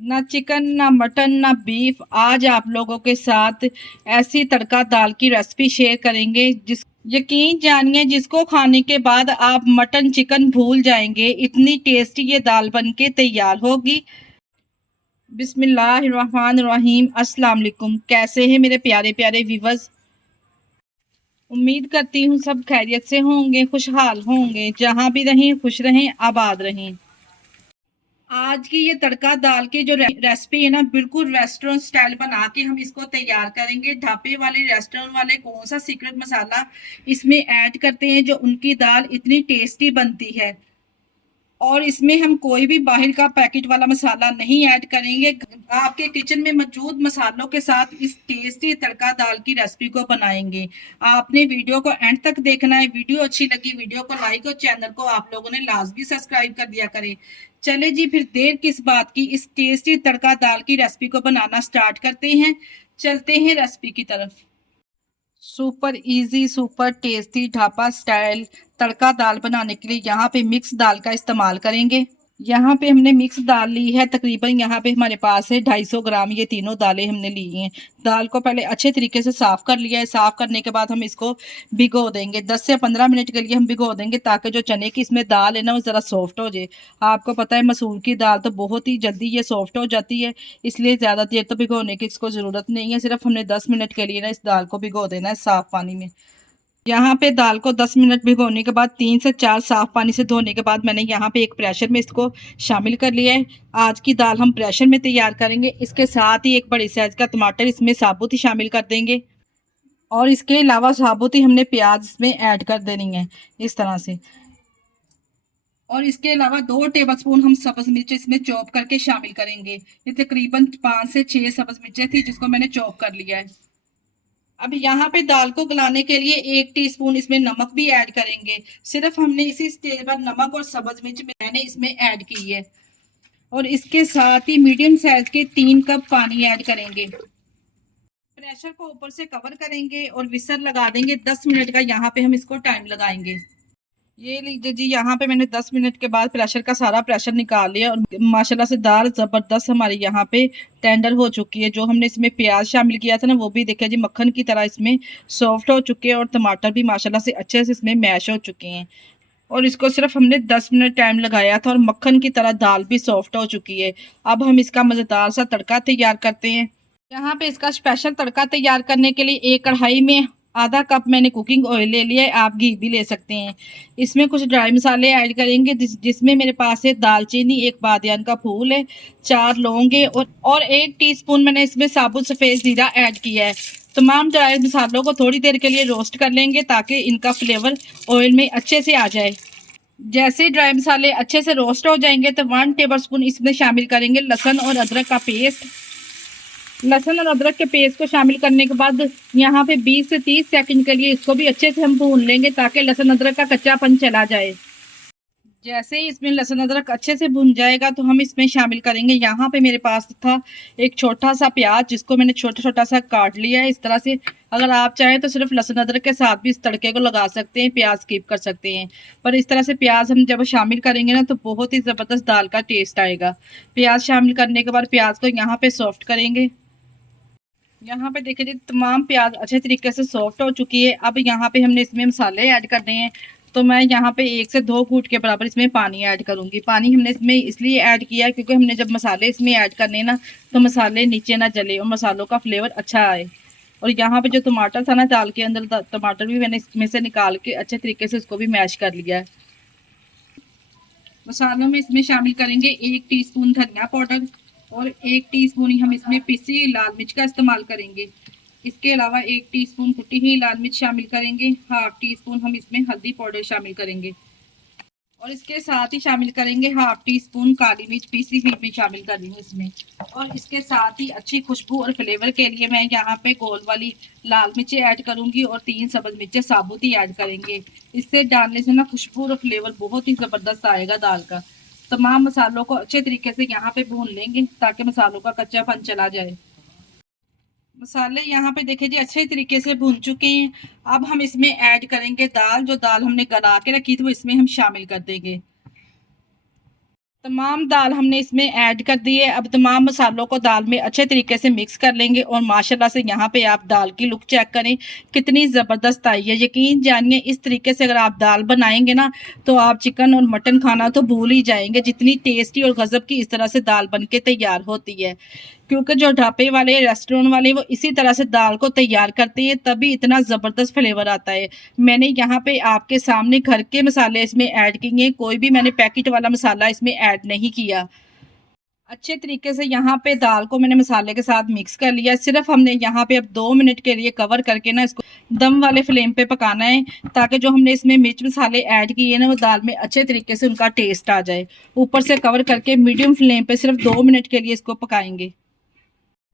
ना चिकन, ना मटन, ना बीफ। आज आप लोगों के साथ ऐसी तड़का दाल की रेसिपी शेयर करेंगे जिस यकीन जानिए जिसको खाने के बाद आप मटन चिकन भूल जाएंगे, इतनी टेस्टी ये दाल बनके तैयार होगी। बिस्मिल्लाहिर्रहमानिर्रहीम। अस्सलाम वालेकुम। कैसे हैं मेरे प्यारे प्यारे व्यूवर्स? उम्मीद करती हूँ सब खैरियत से होंगे, खुशहाल होंगे। जहाँ भी रहें खुश रहें, आबाद रहें। आज की ये तड़का दाल की जो रेसिपी है ना, बिल्कुल रेस्टोरेंट स्टाइल बना के हम इसको तैयार करेंगे। ढाबे वाले रेस्टोरेंट वाले कौन सा सीक्रेट मसाला इसमें ऐड करते हैं जो उनकी दाल इतनी टेस्टी बनती है। और इसमें हम कोई भी बाहर का पैकेट वाला मसाला नहीं ऐड करेंगे। आपके किचन में मौजूद मसालों के साथ इस टेस्टी तड़का दाल की रेसिपी को बनाएंगे। आपने वीडियो को एंड तक देखना है। वीडियो अच्छी लगी वीडियो को लाइक और चैनल को आप लोगों ने लाजमी सब्सक्राइब कर दिया करें। चले जी, फिर देर किस बात की, इस टेस्टी तड़का दाल की रेसिपी को बनाना स्टार्ट करते हैं। चलते हैं रेसिपी की तरफ। Super easy, super tasty dhaba style tadka दाल बनाने के लिए यहाँ पे मिक्स दाल का इस्तेमाल करेंगे। यहाँ पे हमने मिक्स दाल ली है, तकरीबन यहाँ पे हमारे पास है 250 ग्राम। ये तीनों दालें हमने ली हैं। दाल को पहले अच्छे तरीके से साफ कर लिया है। साफ करने के बाद हम इसको भिगो देंगे। 10 से 15 मिनट के लिए हम भिगो देंगे ताकि जो चने की इसमें दाल है ना वो ज़रा सॉफ्ट हो जाए। आपको पता है मसूर की दाल तो बहुत ही जल्दी ये सॉफ्ट हो जाती है, इसलिए ज़्यादा देर तो भिगोने की इसको ज़रूरत नहीं है। सिर्फ हमने 10 मिनट के लिए ना इस दाल को भिगो देना है साफ पानी में। यहाँ पे दाल को 10 मिनट भिगोने के बाद 3 से 4 साफ पानी से धोने के बाद मैंने यहाँ पे एक प्रेशर में इसको शामिल कर लिया है। आज की दाल हम प्रेशर में तैयार करेंगे। इसके साथ ही एक बड़ी साइज का टमाटर इसमें साबुत ही शामिल कर देंगे। और इसके अलावा साबुत ही हमने प्याज इसमें ऐड कर देनी है इस तरह से। और इसके अलावा 2 टेबलस्पून हम सब्ज मिर्च इसमें चॉप करके शामिल करेंगे। ये तकरीबन 5 से 6 सब्ज मिर्चें थी जिसको मैंने चॉप कर लिया है। अब यहाँ पे दाल को गलाने के लिए 1 टीस्पून इसमें नमक भी ऐड करेंगे। सिर्फ हमने इसी स्टेज पर नमक और सब्ज मिर्च मैंने इसमें ऐड की है। और इसके साथ ही मीडियम साइज के 3 कप पानी ऐड करेंगे। प्रेशर को ऊपर से कवर करेंगे और विसल लगा देंगे। 10 मिनट का यहाँ पे हम इसको टाइम लगाएंगे। ये लीजिए जी, यहाँ पे मैंने 10 मिनट के बाद प्रेशर का सारा प्रेशर निकाल लिया और माशाल्लाह से दाल ज़बरदस्त हमारी यहाँ पे टेंडर हो चुकी है। जो हमने इसमें प्याज शामिल किया था ना वो भी देखिए जी मक्खन की तरह इसमें सॉफ्ट हो चुके हैं और टमाटर भी माशाल्लाह से अच्छे से इसमें मैश हो चुके हैं। और इसको सिर्फ हमने 10 मिनट टाइम लगाया था और मक्खन की तरह दाल भी सॉफ्ट हो चुकी है। अब हम इसका मज़ेदार सा तड़का तैयार करते हैं। यहाँ पे इसका स्पेशल तड़का तैयार करने के लिए एक कढ़ाई में आधा कप मैंने कुकिंग ऑयल ले लिया है। आप घी भी ले सकते हैं। इसमें कुछ ड्राई मसाले ऐड करेंगे जिसमें मेरे पास है दालचीनी, एक बादियान का फूल है, 4 लौंग है और 1 टीस्पून मैंने इसमें साबुत सफ़ेद ज़ीरा ऐड किया है। तमाम ड्राई मसालों को थोड़ी देर के लिए रोस्ट कर लेंगे ताकि इनका फ्लेवर ऑयल में अच्छे से आ जाए। जैसे ड्राई मसाले अच्छे से रोस्ट हो जाएंगे तो 1 टेबल स्पून इसमें शामिल करेंगे लहसुन और अदरक का पेस्ट। लहसुन और अदरक के पेस्ट को शामिल करने के बाद यहाँ पे 20 से 30 सेकंड के लिए इसको भी अच्छे से हम भून लेंगे ताकि लहसुन अदरक का कच्चापन चला जाए। जैसे ही इसमें लहसुन अदरक अच्छे से भुन जाएगा तो हम इसमें शामिल करेंगे, यहाँ पे मेरे पास था एक छोटा सा प्याज जिसको मैंने छोटा छोटा सा काट लिया है इस तरह से। अगर आप चाहें तो सिर्फ लहसुन अदरक के साथ भी इस तड़के को लगा सकते हैं, प्याज स्किप कर सकते हैं। पर इस तरह से प्याज हम जब शामिल करेंगे ना तो बहुत ही ज़बरदस्त दाल का टेस्ट आएगा। प्याज शामिल करने के बाद प्याज को यहाँ पे सॉफ्ट करेंगे। यहाँ पे देखिए जी तमाम प्याज अच्छे तरीके से सॉफ्ट हो चुकी है। अब यहाँ पे हमने इसमें मसाले ऐड करने हैं। तो मैं यहाँ पे 1 से 2 घूंट के बराबर इसमें पानी ऐड करूँगी। पानी हमने इसमें इसलिए ऐड किया है क्योंकि हमने जब मसाले इसमें ऐड करने हैं ना तो मसाले नीचे ना जले और मसालों का फ्लेवर अच्छा आए। और यहाँ पे जो टमाटर था ना दाल के अंदर, टमाटर भी मैंने इसमें से निकाल के अच्छे तरीके से उसको भी मैश कर लिया है। मसालों में इसमें शामिल करेंगे 1 टीस्पून धनिया पाउडर और 1 टीस्पून ही हम इसमें पिसी हुई लाल मिर्च का इस्तेमाल करेंगे। इसके अलावा 1 टीस्पून कुटी हुई लाल मिर्च शामिल करेंगे। हाफ टी स्पून हम इसमें हल्दी पाउडर शामिल करेंगे और इसके साथ ही शामिल करेंगे हाफ टी स्पून काली मिर्च पीसी हुई में शामिल कर रही हूँ इसमें। और इसके साथ ही अच्छी खुशबू और फ्लेवर के लिए मैं यहाँ पे गोल वाली लाल मिर्चें ऐड करूँगी और 3 सब्ज मिर्चें साबुत ही ऐड करेंगे। इससे डालने से ना खुशबू और फ्लेवर बहुत ही ज़बरदस्त आएगा दाल का। तमाम मसालों को अच्छे तरीके से यहाँ पे भून लेंगे ताकि मसालों का कच्चापन चला जाए। मसाले यहाँ पे देखिए जी अच्छे तरीके से भून चुके हैं। अब हम इसमें ऐड करेंगे दाल। जो दाल हमने गला के रखी थी वो इसमें हम शामिल कर देंगे। तमाम दाल हमने इसमें ऐड कर दी है। अब तमाम मसालों को दाल में अच्छे तरीके से मिक्स कर लेंगे और माशाल्लाह से यहाँ पे आप दाल की लुक चेक करें कितनी ज़बरदस्त आई है। यकीन जानिए इस तरीके से अगर आप दाल बनाएंगे ना तो आप चिकन और मटन खाना तो भूल ही जाएंगे, जितनी टेस्टी और गजब की इस तरह से दाल बन के तैयार होती है। क्योंकि जो ढाबे वाले रेस्टोरेंट वाले वो इसी तरह से दाल को तैयार करते हैं, तभी इतना ज़बरदस्त फ्लेवर आता है। मैंने यहाँ पे आपके सामने घर के मसाले इसमें ऐड किए हैं, कोई भी मैंने पैकेट वाला मसाला इसमें ऐड नहीं किया। अच्छे तरीके से यहाँ पे दाल को मैंने मसाले के साथ मिक्स कर लिया। सिर्फ हमने यहाँ पे अब 2 मिनट के लिए कवर करके ना इसको दम वाले फ्लेम पे पकाना है, ताकि जो हमने इसमें मिर्च मसाले ऐड किए ना वो दाल में अच्छे तरीके से उनका टेस्ट आ जाए। ऊपर से कवर करके मीडियम फ्लेम पे सिर्फ 2 मिनट के लिए इसको पकाएंगे।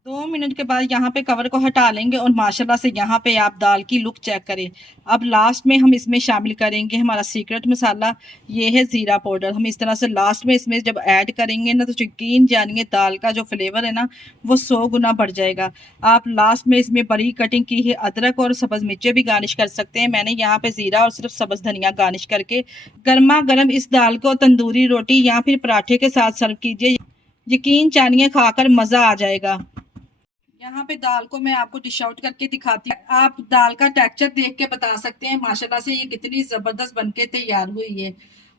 2 मिनट के बाद यहाँ पे कवर को हटा लेंगे और माशाल्लाह से यहाँ पे आप दाल की लुक चेक करें। अब लास्ट में हम इसमें शामिल करेंगे हमारा सीक्रेट मसाला, ये है ज़ीरा पाउडर। हम इस तरह से लास्ट में इसमें जब ऐड करेंगे ना तो यकीन जानिए दाल का जो फ्लेवर है ना वो 100 गुना बढ़ जाएगा। आप लास्ट में इसमें बारीक कटिंग की है अदरक और सब्ज़ मिर्चें भी गार्निश कर सकते हैं। मैंने यहाँ पे ज़ीरा और सिर्फ सब्ज़ धनिया गार्निश करके गर्मा गर्म इस दाल को तंदूरी रोटी या फिर पराठे के साथ सर्व कीजिए। यकीन जानिए खाकर मज़ा आ जाएगा। यहाँ पे दाल को मैं आपको डिश आउट करके दिखाती हूँ। आप दाल का टेक्सचर देख के बता सकते हैं माशाल्लाह से ये कितनी जबरदस्त बनके तैयार हुई है।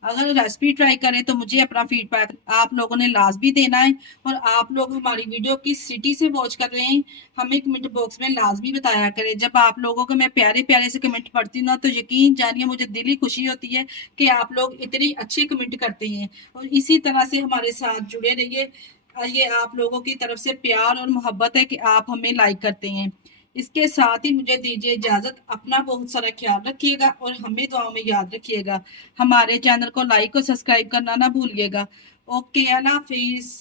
अगर रेसिपी ट्राई करें तो मुझे अपना फीडबैक आप लोगों ने लाजमी देना है। और आप लोग हमारी वीडियो किस सिटी से वॉच कर रहे हैं हमें कमेंट बॉक्स में लाजमी बताया करें। जब आप लोगों को मैं प्यारे प्यारे से कमेंट पढ़ती हूँ ना तो यकीन जानिए मुझे दिली खुशी होती है कि आप लोग इतनी अच्छे कमेंट करते हैं। और इसी तरह से हमारे साथ जुड़े रहिए। ये आप लोगों की तरफ से प्यार और मोहब्बत है कि आप हमें लाइक करते हैं। इसके साथ ही मुझे दीजिए इजाज़त। अपना बहुत सारा ख्याल रखिएगा और हमें दुआओं में याद रखिएगा। हमारे चैनल को लाइक और सब्सक्राइब करना ना भूलिएगा। ओके, अल्लाह हाफिज़।